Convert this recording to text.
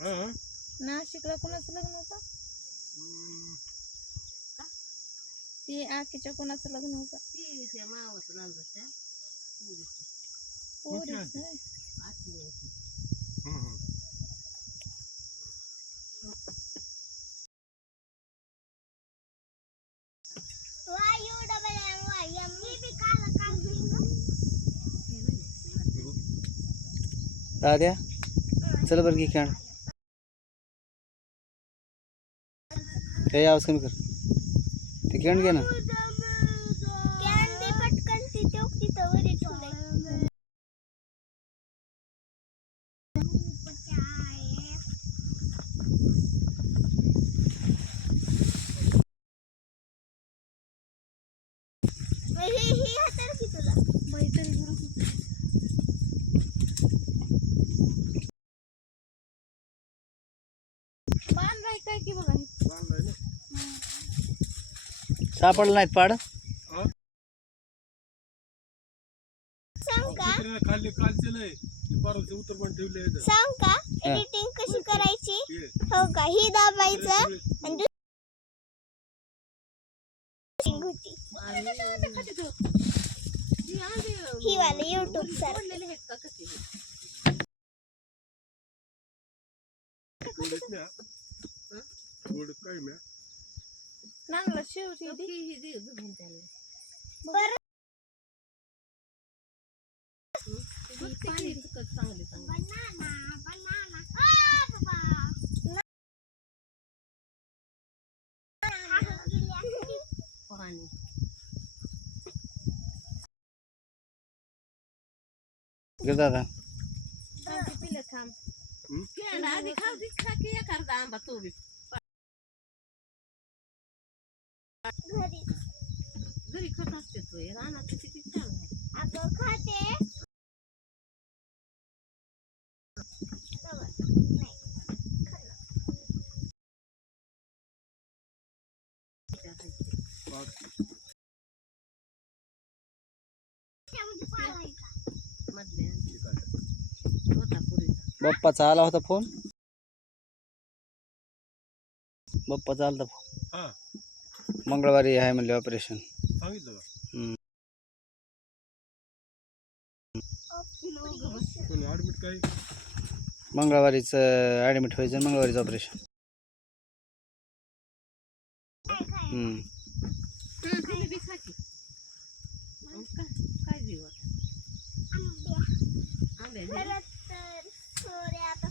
नाशिकला कोणाचं लग्न होतं? ते आकीच्या कोणाचं लग्न होतं? पोरीच नाही. दाद्या चल बरं की खेळ काही आवाज कमी कर ते खेळ घे ना काय की बघा सापडलं नाहीत पाड खाली कालचे लय परवाचे उत्तर पण ठेवले सांग का एडिटिंग कशी करायची हो का ही दाबायचं आणि होती ही वाले YouTube सर काय म्या नांगला शेवटी बरं बनाना बनाना बाबा दादा पिलं थांब आधी खाऊ दे खा की एखादा आंबा तो बी घरी घरी खात असते तो रानात किती छान आहे आपण खाते बाप्पाचा आला होता फोन बाप्पाचा आला फोन मंगळवारी आहे म्हणले ऑपरेशन सांगितलं का ऍडमिट काय मंगळवारीच ॲडमिट व्हायचं मंगळवारीच ऑपरेशन काय खरं तर सोरे आता